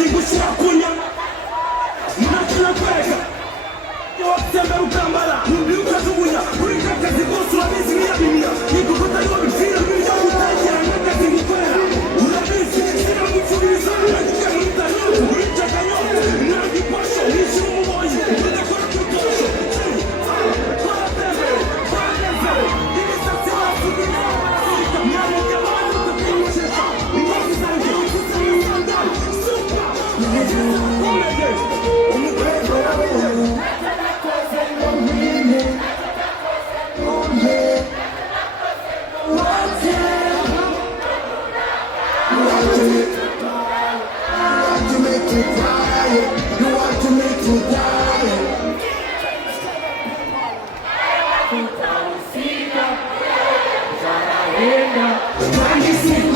Kigushira kunya Mnakina kwega Yotembe ukambara Mumbi ukazugunya Uri kakazi kose urabizi nk'iyabimira Nikukuta niwo bipfira Birya gutangira nk'akazi ngukorera Urabizi Sina mucubiriza Naguke mwitano Uricaga nyota Nagipasho Nishyira umubonye Udakora kutosho Kora tebe Kora nezere Imisatsi basugi nawe barazirika Mwamuke abantu tukimushesha Ingozi zanjye Kusana sandali Supa Komede Umugwego When you see